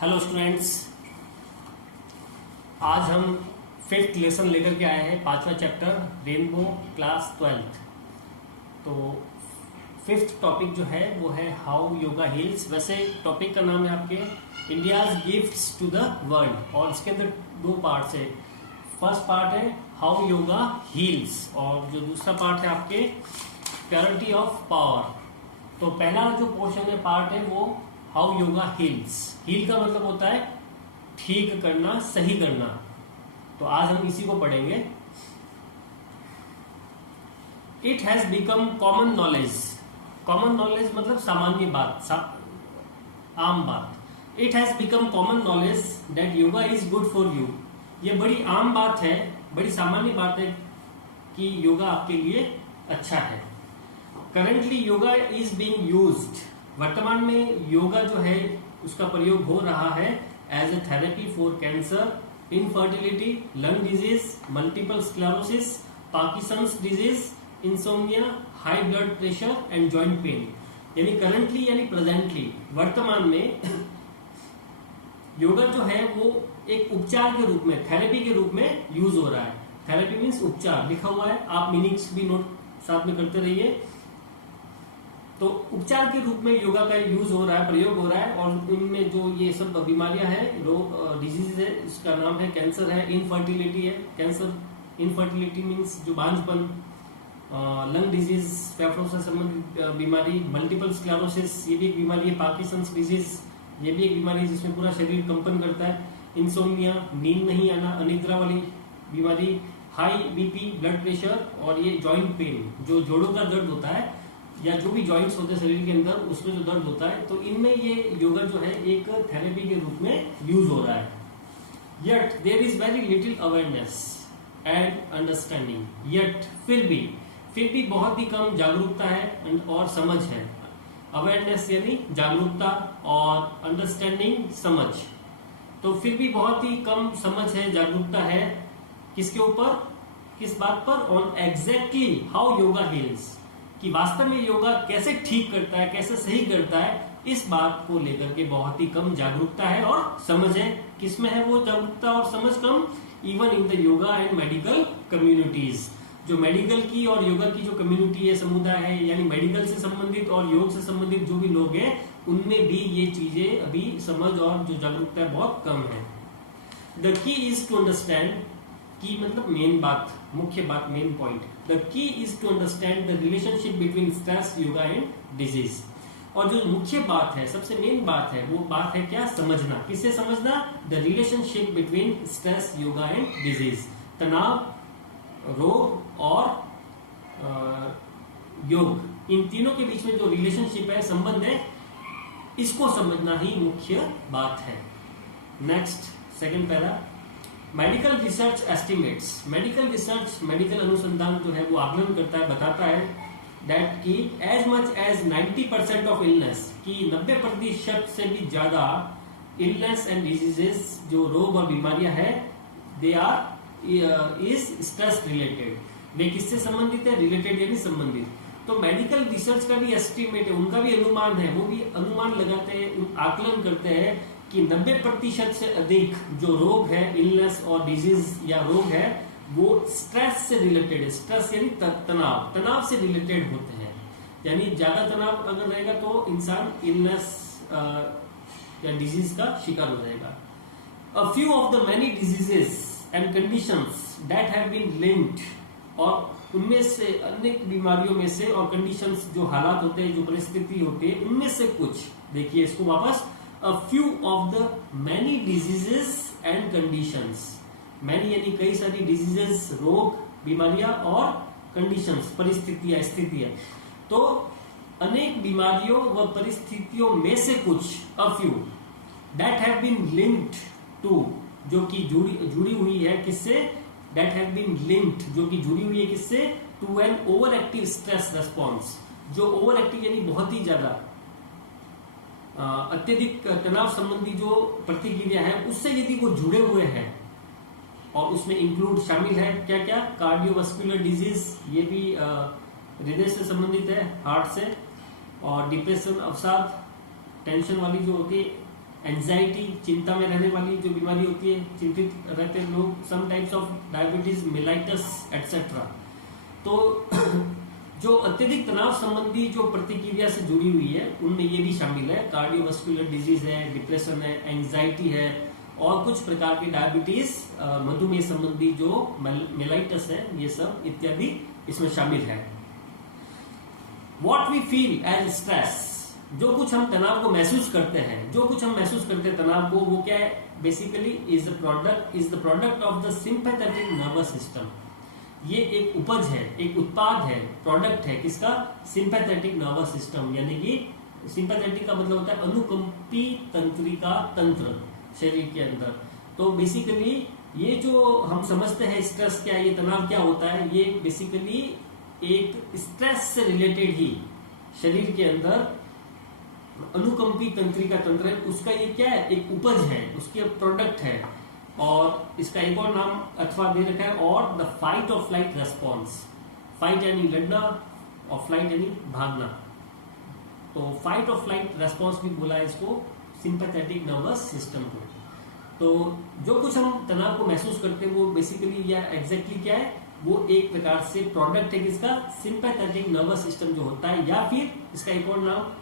Hello students, आज हम fifth lesson लेकर के आए हैं, पांचवा चैप्टर रेनबो क्लास 12th। तो फिफ्थ टॉपिक जो है वो है हाउ योगा हील्स। वैसे टॉपिक का नाम है आपके India's gifts to the world, और इसके अंदर दो पार्ट्स है। फर्स्ट पार्ट है हाउ योगा हील्स, और जो दूसरा पार्ट है आपके प्योरिटी ऑफ पावर। तो पहला जो पोर्शन है, पार्ट है, वो हाउ योगा हील्स। हील का मतलब होता है ठीक करना, सही करना। तो आज हम इसी को पढ़ेंगे। It has become common knowledge. Common knowledge मतलब सामान्य बात, आम बात। It has become common knowledge that yoga is good for you. ये बड़ी आम बात है, बड़ी सामान्य बात है कि योगा आपके लिए अच्छा है। Currently yoga is being used. वर्तमान में योगा जो है उसका प्रयोग हो रहा है as a therapy for cancer, infertility, lung disease, multiple sclerosis, Parkinson's disease, insomnia, high blood pressure and joint pain. यानी करंटली यानी प्रेजेंटली वर्तमान में योगा जो है वो एक उपचार के रूप में, थेरेपी के रूप में यूज हो रहा है। थेरेपी मीन्स उपचार, लिखा हुआ है, आप मीनिंग्स भी नोट साथ में करते रहिए। तो उपचार के रूप में योगा का यूज हो रहा है, प्रयोग हो रहा है। और इनमें जो ये सब बीमारियां हैं, रोग, डिजीज है, इसका नाम है कैंसर है, इनफर्टिलिटी है, कैंसर इनफर्टिलिटी मीन्स जो बांझपन, लंग डिजीज, फेफड़ों से संबंधित बीमारी, मल्टीपल स्क्लेरोसिस ये भी एक बीमारी है, पार्किंसंस डिजीज ये भी एक बीमारी है जिसमें पूरा शरीर कंपन करता है, इंसोम्निया नींद नहीं आना, अनिद्रा वाली बीमारी, हाई बीपी, ब्लड प्रेशर, और ये जॉइंट पेन जो जोड़ों का दर्द होता है या जो भी जॉइंट्स होते हैं शरीर के अंदर उसमें जो दर्द होता है। तो इनमें ये योगा जो है एक थेरेपी के रूप में यूज हो रहा है। Yet there is very little awareness and understanding. Yet फिर भी बहुत ही कम जागरूकता है और समझ है। अवेयरनेस यानी जागरूकता और अंडरस्टैंडिंग समझ। तो फिर भी बहुत ही कम समझ है, जागरूकता है। किसके ऊपर, किस बात पर? On exactly how yoga heels, कि वास्तव में योगा कैसे ठीक करता है, कैसे सही करता है, इस बात को लेकर के बहुत ही कम जागरूकता है और समझ है। किसमें है वो जागरूकता और समझ कम? Even in the yoga and medical communities. जो मेडिकल की और योगा की जो कम्युनिटी है, समुदाय है, यानी मेडिकल से संबंधित और योग से संबंधित जो भी लोग हैं, उनमें भी ये चीजें अभी समझ और जो जागरूकता है बहुत कम है। The key is to understand, की मतलब मेन बात, मुख्य बात, main point. The key is to understand the relationship between stress, yoga and disease. और जो मुख्य बात है, सबसे मेन बात है, वो बात है क्या? समझना। किससे समझना? The relationship between stress, yoga and disease. तनाव, रोग और योग, इन तीनों के बीच में जो रिलेशनशिप है, संबंध है, इसको समझना ही मुख्य बात है। Next second para, medical research estimates. Medical research, medical अनुसंधान जो है वो आकलन करता है, बताता है दैट कि as much as 90% of illness, कि 90% से भी ज्यादा इलनेस एंड डिजीजेस, जो रोग और बीमारियां हैं, they are is stress related. वे किससे संबंधित है? रिलेटेड यानी संबंधित। तो मेडिकल रिसर्च का भी एस्टिमेट है, उनका भी अनुमान है, वो भी अनुमान लगाते हैं, आकलन करते हैं कि 90% से अधिक जो रोग है, इलनेस और डिजीज या रोग है, वो स्ट्रेस से रिलेटेड है। स्ट्रेस यानी तनाव से रिलेटेड होते हैं। यानी ज्यादा तनाव अगर रहेगा तो इंसान इलनेस या डिजीज का शिकार हो जाएगा। A few of the many diseases and conditions that have been linked, और उनमें से अनेक बीमारियों में से और कंडीशंस, जो हालात होते हैं, जो परिस्थिति होती है, उनमें से कुछ, देखिए इसको वापस, a few of the many diseases and conditions। many यानी कई सारी diseases, रोग, बीमारियां, और conditions परिस्थितियां, स्थितियां। तो अनेक बीमारियों व परिस्थितियों में से कुछ, a few that have been linked to, जो कि जुड़ी हुई है किससे? that have been linked, जो कि जुड़ी हुई है किससे? to an overactive stress response। जो overactive यानी बहुत ही ज्यादा अत्यधिक तनाव संबंधी जो प्रतिक्रिया है, उससे यदि वो जुड़े हुए हैं, और उसमें इंक्लूड शामिल है क्या क्या? कार्डियोवास्कुलर डिजीज, ये भी हृदय से संबंधित है, हार्ट से, और डिप्रेशन, अवसाद, टेंशन वाली जो होती है, एंजाइटी, चिंता में रहने वाली जो बीमारी होती है, चिंतित रहते हैं लोग, some types of diabetes mellitus etcetera. तो जो अत्यधिक तनाव संबंधी जो प्रतिक्रिया से जुड़ी हुई है उनमें ये भी शामिल है, कार्डियोवास्कुलर डिजीज है, डिप्रेशन है, एंजाइटी है, और कुछ प्रकार की डायबिटीज, मधुमेह संबंधी जो मेलाइटस है, ये सब इत्यादि इसमें शामिल है। What we feel as stress, जो कुछ हम तनाव को महसूस करते हैं, जो कुछ हम महसूस करते हैं तनाव को, वो क्या है, basically is the product of the sympathetic nervous system. ये एक उपज है, एक उत्पाद है, प्रोडक्ट है किसका, सिंपैथेटिक नर्वस सिस्टम, यानी कि सिंपैथेटिक का मतलब होता है अनुकंपी तंत्रिका तंत्र शरीर के अंदर। तो बेसिकली ये जो हम समझते हैं स्ट्रेस क्या, ये तनाव क्या होता है, ये बेसिकली एक स्ट्रेस से रिलेटेड ही शरीर के अंदर अनुकंपी तंत्रिका तंत्र है, उसका ये क्या है, एक उपज है, उसके प्रोडक्ट है। और इसका एक और नाम अथवा दे रखा है, और द फाइट और फ्लाइट रेस्पॉन्स। फाइट यानी लड़ना और फ्लाइट यानी भागना, तो फाइट और फ्लाइट रेस्पॉन्स भी बोला है इसको, सिंपैथेटिक नर्वस सिस्टम को। तो जो कुछ हम तनाव को महसूस करते हैं वो बेसिकली या एग्जैक्टली क्या है, वो एक प्रकार से प्रोडक्ट है किसका, सिंपैथेटिक नर्वस सिस्टम जो होता है, या फिर इसका एक और नाम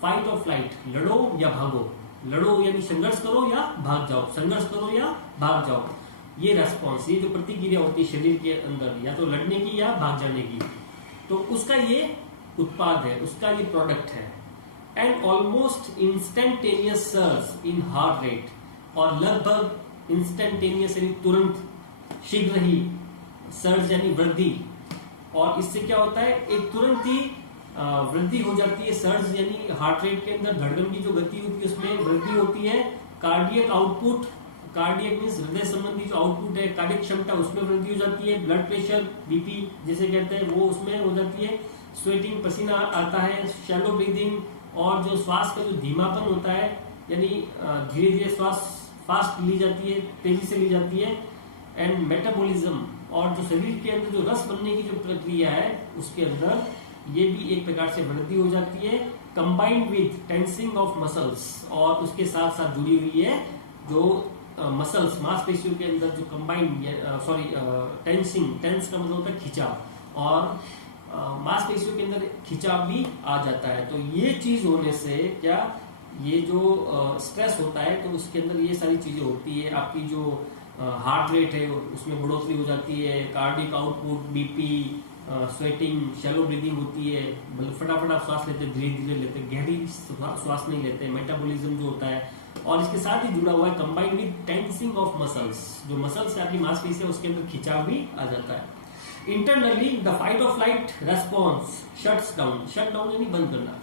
फाइट और फ्लाइट, लड़ो या भागो। लड़ो यानी संघर्ष करो या भाग जाओ, संघर्ष करो या भाग जाओ। ये रेस्पॉन्स, ये जो प्रतिक्रिया होती है शरीर के अंदर, या तो लड़ने की या भाग जाने की, तो उसका ये उत्पाद है, उसका ये प्रोडक्ट है। And almost instantaneous surge in heart rate, और लगभग इंस्टेंटेनियस यानी तुरंत, शीघ्र ही, सर्ज यानी वृद्धि, और इससे क्या होता है, एक तुरंत ही वृद्धि हो जाती है। सर्ज यानी हार्ट रेट के अंदर धड़कन की जो गति होती है उसमें वृद्धि होती है। कार्डियक आउटपुट, कार्डियक मींस हृदय संबंधी जो आउटपुट है, कार्डियक क्षमता, उसमें वृद्धि हो जाती है। ब्लड प्रेशर, बीपी जिसे कहते हैं, वो उसमें हो जाती है। स्वेटिंग, पसीना आता है। शैलो ब्रीदिंग, और जो श्वास का जो धीमापन होता है, यानी धीरे धीरे श्वास फास्ट ली जाती है, तेजी से ली जाती है। एंड मेटाबॉलिज्म, और जो शरीर के अंदर जो रस बनने की जो प्रक्रिया है उसके अंदर ये भी एक प्रकार से वृद्धि हो जाती है। Combined with tensing of muscles, और उसके साथ साथ जुड़ी हुई है जो मसल्स, मांसपेशियों के अंदर जो कंबाइंड, टेंसिंग, टेंस का मतलब होता है खिंचाव, और मांसपेशियों के अंदर खिंचाव भी आ जाता है। तो ये चीज होने से क्या, ये जो स्ट्रेस होता है तो उसके अंदर ये सारी चीजें होती है। आपकी जो हार्ट रेट है उसमें बढ़ोतरी हो जाती है, cardiac output, BP, sweating, shallow breathing होती है, मतलब फटाफट आप श्वास लेते, धीरे धीरे लेते, गहरी श्वास नहीं लेते। मेटाबॉलिज्म जो होता है, और इसके साथ ही जुड़ा हुआ है combined with tensing of muscles, जो मसल्स है आपकी मांसपेशी है उसके अंदर खिंचाव भी आ जाता है। Internally the fight of flight response shuts down, shut down यानी बंद करना।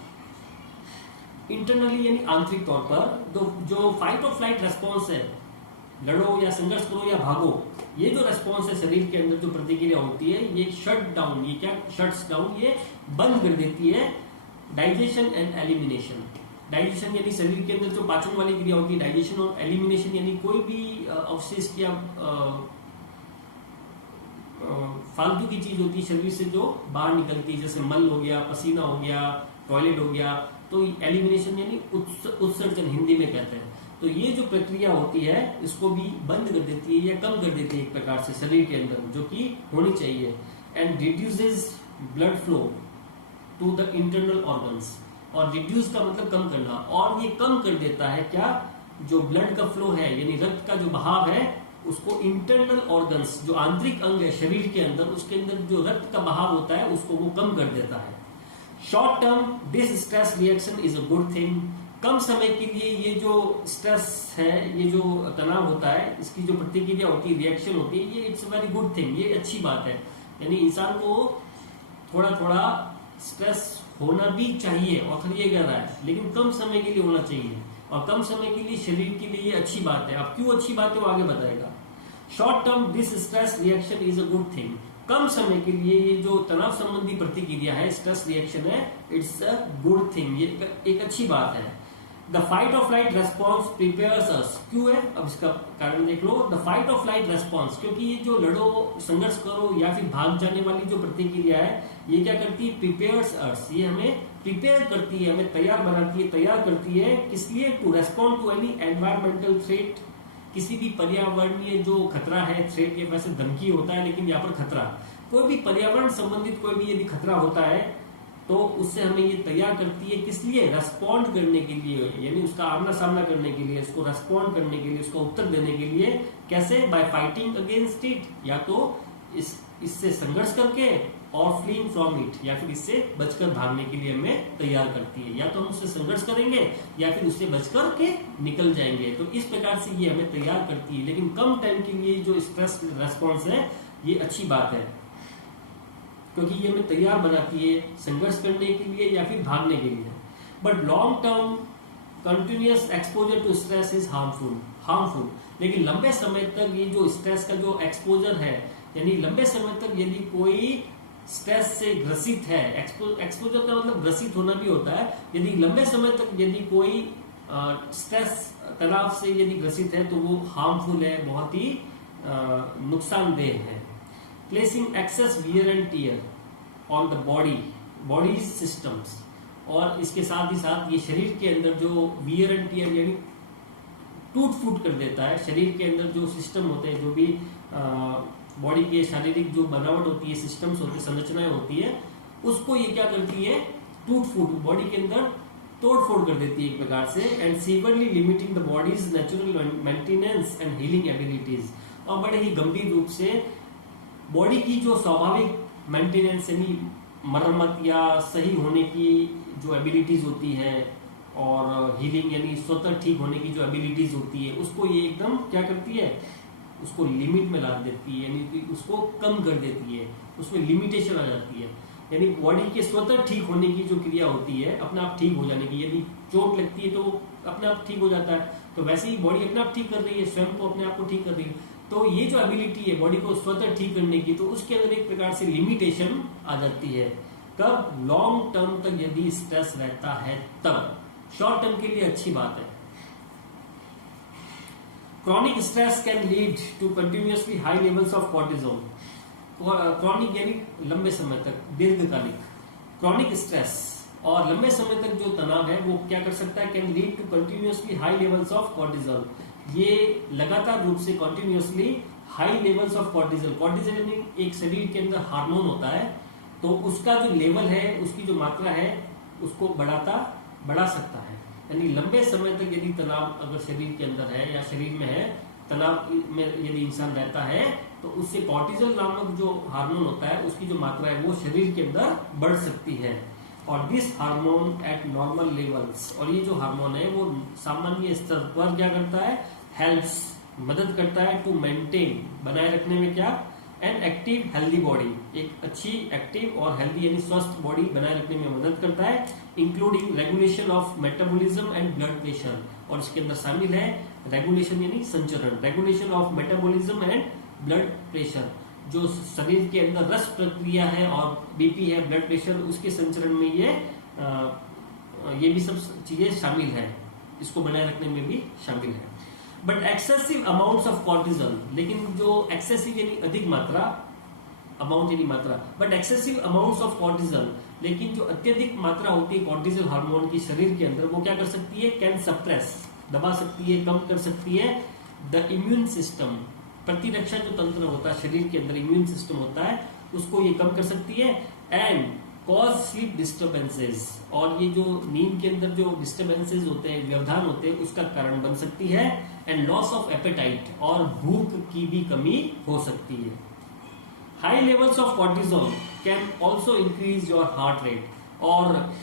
इंटरनली यानी आंतरिक तौर पर जो फाइट और फ्लाइट रेस्पॉन्स है, लड़ो या संघर्ष करो या भागो, ये जो रेस्पॉन्स है शरीर के अंदर जो प्रतिक्रिया होती है, ये शट डाउन, ये क्या, शट्स डाउन, ये बंद कर देती है डाइजेशन एंड एलिमिनेशन। डाइजेशन यानी शरीर के अंदर जो पाचन वाली क्रिया होती है डाइजेशन, और एलिमिनेशन यानी कोई भी अवशिष्ट या फालतू की चीज होती है शरीर से जो बाहर निकलती है, जैसे मल हो गया, पसीना हो गया, टॉयलेट हो गया, तो एलिमिनेशन यानी उत्सर्जन हिंदी में कहते हैं। तो ये जो प्रक्रिया होती है इसको भी बंद कर देती है या कम कर देती है एक प्रकार से शरीर के अंदर, जो कि होनी चाहिए। And reduces blood flow to the internal organs, और रिड्यूस का मतलब कम करना, और ये कम कर देता है क्या, जो ब्लड का फ्लो है यानी रक्त का जो बहाव है उसको इंटरनल ऑर्गन्स, जो आंतरिक अंग है शरीर के अंदर, उसके अंदर जो रक्त का बहाव होता है उसको वो कम कर देता है। Short term this stress reaction is a good thing, कम समय के लिए ये जो स्ट्रेस है, ये जो तनाव होता है, इसकी जो प्रतिक्रिया होती है, रिएक्शन होती है, ये इट्स वेरी गुड थिंग, ये अच्छी बात है। यानी इंसान को थोड़ा थोड़ा स्ट्रेस होना भी चाहिए, ऑथर ये कह रहा है, लेकिन कम समय के लिए होना चाहिए, और कम समय के लिए शरीर के लिए ये अच्छी बात है। अब क्यों अच्छी बात है वो आगे बताएगा। Short term this stress reaction is a good thing, कम समय के लिए ये जो तनाव संबंधी प्रतिक्रिया है, स्ट्रेस रिएक्शन है, इट्स अ गुड थिंग, ये एक अच्छी बात है। The fight of flight response prepares us, क्यों है अब इसका कारण देख लो। The fight of flight response, क्योंकि ये जो लड़ो, संघर्ष करो या फिर भाग जाने वाली जो प्रतिक्रिया है, ये क्या करती है, प्रिपेयर्स अस, ये हमें प्रिपेयर करती है, हमें तैयार बनाती है, तैयार करती है किस लिए, to respond to any environmental threat, किसी भी पर्यावरणीय जो खतरा है, थ्रेट ये वैसे धमकी होता है लेकिन यहाँ पर खतरा, कोई भी पर्यावरण संबंधित कोई भी यदि खतरा होता है तो उससे हमें ये तैयार करती है किस लिए, रेस्पॉन्ड करने के लिए, यानी उसका आमना सामना करने के लिए, उसको रेस्पॉन्ड करने के लिए, उसका उत्तर देने के लिए। कैसे, बाय फाइटिंग अगेंस्ट इट, या तो इससे संघर्ष करके, और फ्लीइंग फ्रॉम इट, या फिर इससे बचकर भागने के लिए हमें तैयार करती है। या तो हम उससे संघर्ष करेंगे या फिर उससे बचकर के निकल जाएंगे। तो इस प्रकार से ये हमें तैयार करती है, लेकिन कम टाइम के लिए जो स्ट्रेस रेस्पॉन्स है ये अच्छी बात है, क्योंकि ये हमें तैयार बनाती है संघर्ष करने के लिए या फिर भागने के लिए। But long term continuous exposure to stress is harmful. लेकिन लंबे समय तक ये जो स्ट्रेस का जो एक्सपोजर है, यानी लंबे समय तक यदि कोई स्ट्रेस से ग्रसित है, एक्सपोजर का मतलब ग्रसित होना भी होता है, यदि लंबे समय तक यदि कोई स्ट्रेस तनाव से यदि ग्रसित है तो वो हार्मफुल है, बहुत ही नुकसानदेह है। Placing excess wear and tear on the body systems, और इसके साथ ही साथ ये शरीर के अंदर जो वियर एंड टियर यानी टूट फूट कर देता है, शरीर के अंदर जो सिस्टम होते हैं, जो भी बॉडी के शारीरिक जो बनावट होती है, सिस्टम्स होते हैं, संरचनाएं होती है, उसको ये क्या करती है, टूट फूट बॉडी के अंदर तोड़ फोड़ कर देती है एक प्रकार से, and severely limiting the bodies natural maintenance and healing abilities, और बड़े ही गंभीर रूप से बॉडी की जो स्वाभाविक मेंटेनेंस यानी मरम्मत या सही होने की जो एबिलिटीज होती है, और हीलिंग यानी स्वतः ठीक होने की जो एबिलिटीज होती है, उसको ये एकदम क्या करती है, उसको लिमिट में ला देती है, यानी कि उसको कम कर देती है, उसमें लिमिटेशन आ जाती है। यानी बॉडी के स्वतः ठीक होने की जो क्रिया होती है, अपने आप ठीक हो जाने की, यदि चोट लगती है तो अपने आप ठीक हो जाता है, तो वैसे ही बॉडी अपने आप ठीक कर रही है, स्वयं को अपने आप को ठीक कर रही है। तो ये जो एबिलिटी है बॉडी को स्वतः ठीक करने की, तो उसके अंदर एक प्रकार से लिमिटेशन आ जाती है। कब, लॉन्ग टर्म तक यदि स्ट्रेस रहता है तब। शॉर्ट टर्म के लिए अच्छी बात है। Chronic stress can lead to continuously high levels of cortisol. Chronic यानी लंबे समय तक, दीर्घकालिक क्रॉनिक स्ट्रेस और लंबे समय तक जो तनाव है वो क्या कर सकता है, can lead to continuously high levels of cortisol. ये लगातार रूप से continuously high levels of cortisol, cortisol यानी एक शरीर के अंदर हार्मोन होता है, तो उसका जो लेवल है, उसकी जो मात्रा है, उसको बढ़ा सकता है। यानी लंबे समय तक यदि तनाव अगर शरीर के अंदर है या शरीर में है, तनाव में यदि इंसान रहता है, तो उससे कॉर्टिसोल नामक जो हार्मोन होता है उसकी जो मात्रा है वो शरीर के अंदर बढ़ सकती है। और this hormone eight normal levels, और ये जो हार्मोन है वो सामान्य स्तर पर क्या करता है, हेल्प्स, मदद करता है टू मेंटेन, बनाए रखने में क्या, एन एक्टिव हेल्दी बॉडी, एक अच्छी एक्टिव और हेल्दी यानी स्वस्थ बॉडी बनाए रखने में मदद करता है, including regulation of metabolism and blood pressure, और इसके अंदर शामिल है रेगुलेशन यानी संचरण, regulation of metabolism and blood pressure, जो शरीर के अंदर रस प्रक्रिया है और बीपी है, ब्लड प्रेशर, उसके संचरण में ये भी सब चीजें शामिल है, इसको बनाए रखने में भी शामिल है। But excessive amounts of cortisol, लेकिन जो एक्सेसिव यानी अधिक मात्रा, अमाउंट यानी मात्रा, but excessive amounts of cortisol, लेकिन जो अत्यधिक मात्रा होती है कॉर्टिसोल हार्मोन की शरीर के अंदर, वो क्या कर सकती है, कैन सप्रेस, दबा सकती है, कम कर सकती है द इम्यून सिस्टम, प्रतिरक्षा जो तंत्र होता है शरीर के अंदर, इम्यून सिस्टम होता है, उसको ये कम कर सकती है, एंड कॉज स्लीप डिस्टर्बेंसेस, और ये जो नींद के अंदर जो डिस्टर्बेंसेस होते हैं, व्यवधान होते हैं, उसका कारण बन सकती है, एंड लॉस ऑफ एपेटाइट, और भूख की भी कमी हो सकती है। High levels of cortisol can also increase your heart rate, और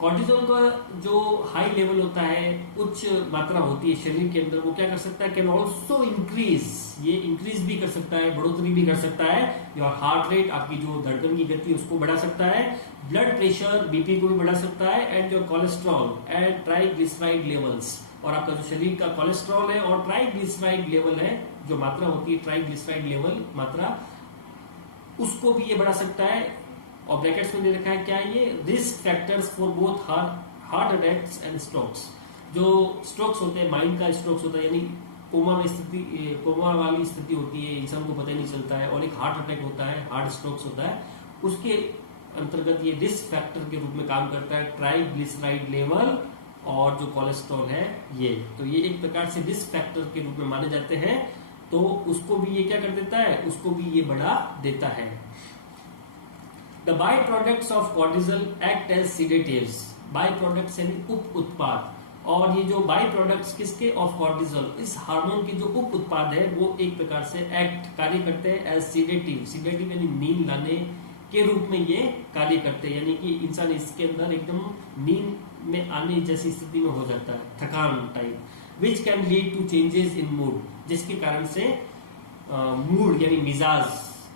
कॉर्टिसोल का जो हाई लेवल होता है, उच्च मात्रा होती है शरीर के अंदर, वो क्या कर सकता है, कैन ऑल्सो इंक्रीज, ये इंक्रीज भी कर सकता है, बढ़ोतरी भी कर सकता है योर हार्ट रेट, आपकी जो धड़कन की गति उसको बढ़ा सकता है, ब्लड प्रेशर बीपी को भी बढ़ा सकता है, and your cholesterol and triglyceride levels, और आपका जो शरीर का कोलेस्ट्रॉल है और ट्राइग्लिसराइड लेवल है, जो मात्रा होती है ट्राइग्लिसराइड लेवल मात्रा, उसको भी ये बढ़ा सकता है। और ब्रैकेट्स में दे रखा है क्या, ये risk factors for both heart attacks and strokes, जो स्ट्रोक्स होते हैं, माइंड का स्ट्रोक्स होता है, यानी कोमा वाली स्थिति होती है, इंसान को पता ही नहीं चलता है, और एक हार्ट अटैक होता है, हार्ट स्ट्रोक्स होता है, उसके अंतर्गत ये रिस्क फैक्टर के रूप में काम करता है ट्राइग्लिसराइड लेवल और जो कोलेस्ट्रॉल है ये। तो ये एक प्रकार से रिस्क फैक्टर के रूप में माने जाते हैं, तो उसको भी ये क्या कर देता है, उसको भी ये बढ़ा देता है। The by products of cortisol act as sedatives. By products यानी उप उत्पाद, और ये जो बाई प्रोडक्ट्स किसके, ऑफ कॉर्टिजल, इस हार्मोन के जो उप उत्पाद है वो एक प्रकार से एक्ट कार्य करते हैं एज सीडेटिव। सीडेटिव यानी नींद लाने के रूप में ये कार्य करते हैं, यानी कि इंसान इसके अंदर एकदम नींद में आने जैसी स्थिति में हो जाता है, थकान type, which can lead to changes in mood, जिसके कारण से मूड यानी मिजाज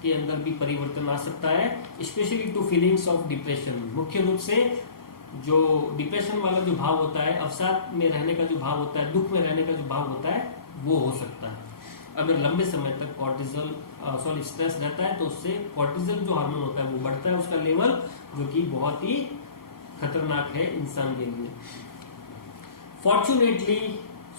के अंदर भी परिवर्तन आ सकता है, specially to feelings of depression. मुख्य रूप से जो डिप्रेशन वाला जो भाव होता है, अवसाद में रहने का जो भाव होता है, दुख में रहने का जो भाव होता है, वो हो सकता है अगर लंबे समय तक कॉर्टिजल स्ट्रेस रहता है, तो उससे कॉर्टिजल जो हार्मोन होता है वो बढ़ता है, उसका लेवल, जो कि बहुत ही खतरनाक है इंसान के लिए। फॉर्चुनेटली,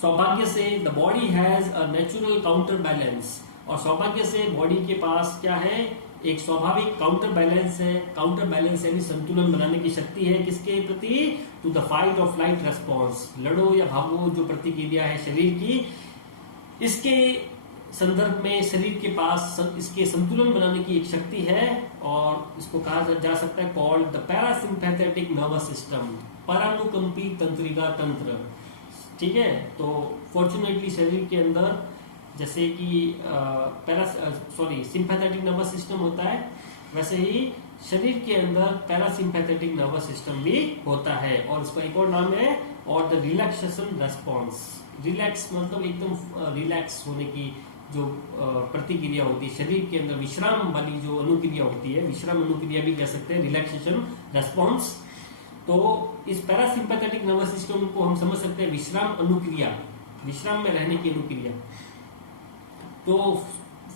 सौभाग्य से, the body has a natural counter balance, और सौभाग्य से बॉडी के पास क्या है, एक स्वाभाविक काउंटर बैलेंस है। काउंटर बैलेंस यानी संतुलन बनाने की शक्ति है, किसके प्रति, to the fight of flight response, लड़ो या भागो जो प्रतिक्रिया है शरीर की, इसके संदर्भ में शरीर के पास इसके संतुलन बनाने की एक शक्ति है, और इसको कहा जा सकता है called the parasympathetic nervous system, परानुकंपी तंत्रिका तंत्र। ठीक है, तो फॉर्चुनेटली शरीर के अंदर जैसे कि सिंपैथेटिक नर्वस सिस्टम होता है, वैसे ही शरीर के अंदर पैरासिम्पैथेटिक नर्वस सिस्टम भी होता है, और इसका एक और नाम है और द रिलैक्सेशन रेस्पॉन्स। रिलैक्स मतलब एकदम रिलैक्स होने की जो प्रतिक्रिया होती है शरीर के अंदर, विश्राम वाली जो अनुक्रिया होती है, विश्राम अनुक्रिया भी कह सकते हैं, रिलैक्सेशन रेस्पॉन्स। तो इस पैरासिम्पैथेटिक नर्वस सिस्टम को हम समझ सकते हैं विश्राम अनुक्रिया, विश्राम में रहने की अनुक्रिया। तो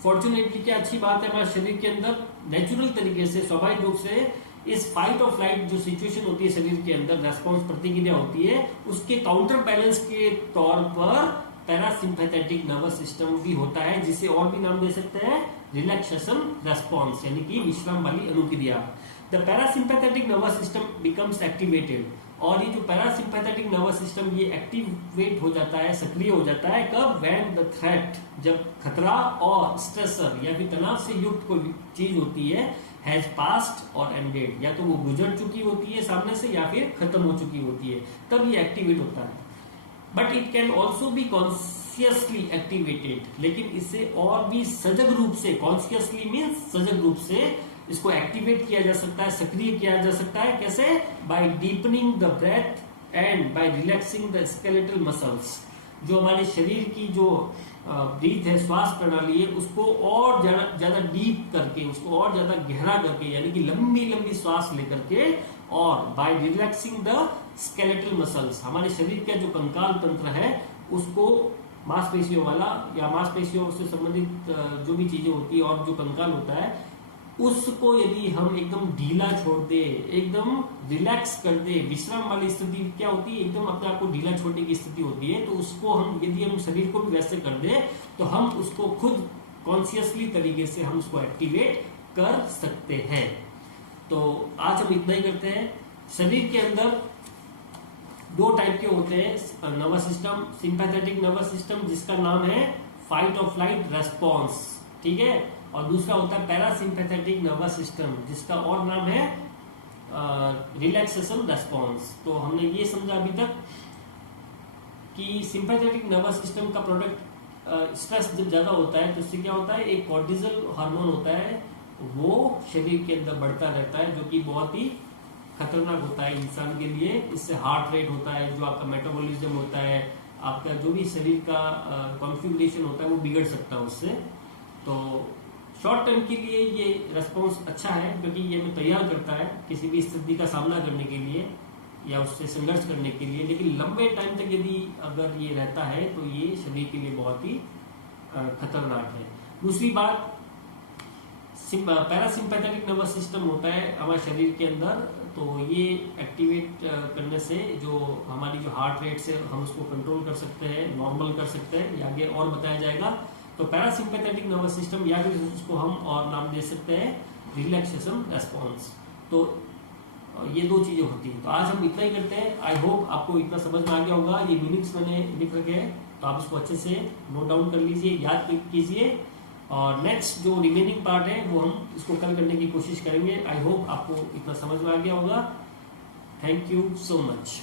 फॉर्चुनेटली क्या अच्छी बात है, हमारे शरीर के अंदर नेचुरल तरीके से, स्वाभाविक रूप से इस फाइट और फ्लाइट जो सिचुएशन होती है शरीर के अंदर, रेस्पॉन्स प्रतिक्रिया होती है, उसके काउंटर बैलेंस के तौर पर पैरासिम्पैथेटिक नर्वस सिस्टम भी होता है, जिसे और भी नाम दे सकते हैं रिलैक्सेशन रेस्पॉन्स, यानी कि विश्राम वाली अनुक्रिया। The parasympathetic nervous system becomes activated, और ये जो पैरासिम्पैथेटिक नर्वस सिस्टम ये एक्टिवेट हो जाता है, सक्रिय हो जाता है कब, व्हेन द थ्रेट, जब खतरा और स्ट्रेसर या फिर तनाव से युक्त कोई चीज होती है, हैज पास्ट और एंडेड, या तो वो गुजर चुकी होती है सामने से या फिर खत्म हो चुकी होती है, तब ये एक्टिवेट होता है। But it can also be consciously activated, लेकिन इसे और भी सजग रूप से, कॉन्शियसली मीन्स सजग रूप से इसको एक्टिवेट किया जा सकता है, सक्रिय किया जा सकता है। कैसे, by deepening the breath and by relaxing the skeletal muscles. जो हमारे शरीर की जो ब्रीथ है, श्वास प्रणाली है, उसको और ज्यादा डीप करके, उसको और ज्यादा गहरा करके, यानी कि लंबी लंबी श्वास लेकर के, और by relaxing the skeletal muscles, हमारे शरीर का जो कंकाल तंत्र है उसको, मांसपेशियों वाला या मांसपेशियों से संबंधित जो भी चीजें होती है और जो कंकाल होता है, उसको यदि हम एकदम ढीला छोड़ दे, एकदम रिलैक्स कर दे, विश्राम वाली स्थिति क्या होती है, एकदम अपने आप को ढीला छोड़ने की स्थिति होती है, तो उसको हम, यदि हम शरीर को भी वैसे कर दे, तो हम उसको खुद कॉन्शियसली तरीके से हम उसको एक्टिवेट कर सकते हैं। तो आज हम इतना ही करते हैं। शरीर के अंदर दो टाइप के होते हैं nervous system, sympathetic nervous system जिसका नाम है फाइट और फ्लाइट रेस्पॉन्स, ठीक है, और दूसरा होता है पैरासिम्पैथेटिक नर्वस सिस्टम जिसका और नाम है रिलैक्सेशन रेस्पॉन्स। तो हमने ये समझा अभी तक कि सिंपैथेटिक नर्वस सिस्टम का प्रोडक्ट स्ट्रेस जब ज्यादा होता है तो इससे क्या होता है, एक कॉर्टिजल हार्मोन होता है, वो शरीर के अंदर बढ़ता रहता है, जो कि बहुत ही खतरनाक होता है इंसान के लिए। इससे हार्ट रेट होता है, जो आपका मेटाबॉलिज्म होता है, आपका जो भी शरीर का कॉन्फ़िगरेशन होता है वो बिगड़ सकता है उससे। तो शॉर्ट टर्म के लिए ये रेस्पॉन्स अच्छा है क्योंकि ये हमें तैयार करता है किसी भी स्थिति का सामना करने के लिए या उससे संघर्ष करने के लिए, लेकिन लंबे टाइम तक यदि अगर ये रहता है तो ये शरीर के लिए बहुत ही खतरनाक है। दूसरी बात, पैरासिम्पैथेटिक नर्वस सिस्टम होता है हमारे शरीर के अंदर, तो ये एक्टिवेट करने से जो हमारी जो हार्ट रेट से हम उसको कंट्रोल कर सकते हैं, नॉर्मल कर सकते हैं, ये आगे और बताया जाएगा। तो पैरासिम्पैथेटिक नर्वस सिस्टम या फिर उसको हम और नाम दे सकते हैं रिलैक्सेशन रेस्पॉन्स। तो ये दो चीजें होती हैं। तो आज हम इतना ही करते हैं। आई होप आपको इतना समझ में आ गया होगा। ये मीनिंग्स मैंने लिख रखे हैं, तो आप इसको अच्छे से नोट डाउन कर लीजिए, याद कीजिए, और नेक्स्ट जो रिमेनिंग पार्ट है वो हम इसको कल करने की कोशिश करेंगे। आई होप आपको इतना समझ में आ गया होगा। Thank you so much.